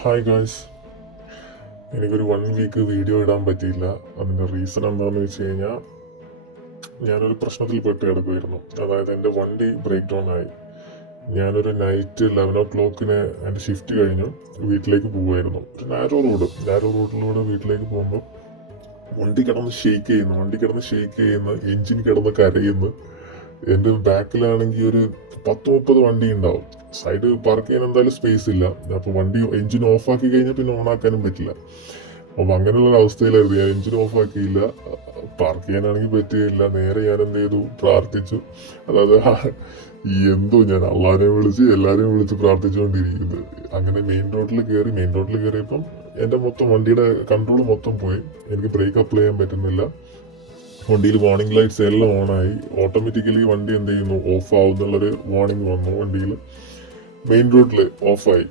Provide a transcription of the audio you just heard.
Hi guys, എനിക്കൊരു 1 week video ഇടാൻ പറ്റിയില്ല. അതിൻ്റെ റീസൺ എന്താണെന്ന് വെച്ച് കഴിഞ്ഞാൽ ഞാനൊരു പ്രശ്നത്തിൽ പെട്ട് കിടക്കുമായിരുന്നു. അതായത് എൻ്റെ വണ്ടി ബ്രേക്ക് ഡൗൺ ആയി. ഞാനൊരു നൈറ്റ് 11 o'clock എൻ്റെ ഷിഫ്റ്റ് കഴിഞ്ഞു വീട്ടിലേക്ക് പോകുമായിരുന്നു. ഒരു നാരോ റോഡിലൂടെ വീട്ടിലേക്ക് പോകുമ്പോൾ വണ്ടി കിടന്ന് ഷെയ്ക്ക് ചെയ്യുന്നു, എൻജിൻ കിടന്ന് കരയുന്നു. എൻ്റെ ബാക്കിലാണെങ്കിൽ ഒരു 10-30 വണ്ടി ഉണ്ടാവും. സൈഡ് പാർക്ക് ചെയ്യാൻ എന്തായാലും സ്പേസ് ഇല്ല. അപ്പോൾ വണ്ടി എൻജിൻ ഓഫ് ആക്കി കഴിഞ്ഞാൽ പിന്നെ ഓൺ ആക്കാനും പറ്റില്ല. അപ്പം അങ്ങനെയുള്ള ഒരു അവസ്ഥയിലായിരുന്നു. ഞാൻ എൻജിൻ ഓഫ് ആക്കിയില്ല, പാർക്ക് ചെയ്യാനാണെങ്കിൽ പറ്റുകയില്ല. നേരെ ഞാൻ എന്ത് ചെയ്തു, പ്രാർത്ഥിച്ചു. അതായത് ഞാൻ അള്ളാനെ വിളിച്ച് എല്ലാവരെയും വിളിച്ച് പ്രാർത്ഥിച്ചുകൊണ്ടിരിക്കുന്നത്. അങ്ങനെ മെയിൻ റോഡിൽ കയറിയപ്പം എൻ്റെ വണ്ടിയുടെ കൺട്രോൾ മൊത്തം പോയി. എനിക്ക് ബ്രേക്ക് അപ്ലൈ ചെയ്യാൻ പറ്റുന്നില്ല. വണ്ടിയിൽ വാർണിംഗ് ലൈറ്റ്സ് എല്ലാം ഓണായി. ഓട്ടോമാറ്റിക്കലി വണ്ടി എന്ത് ചെയ്യുന്നു, ഓഫ് ആവും എന്നുള്ളൊരു വാർണിംഗ് വന്നു. വണ്ടിയിൽ മെയിൻ റോഡിൽ ഓഫായി.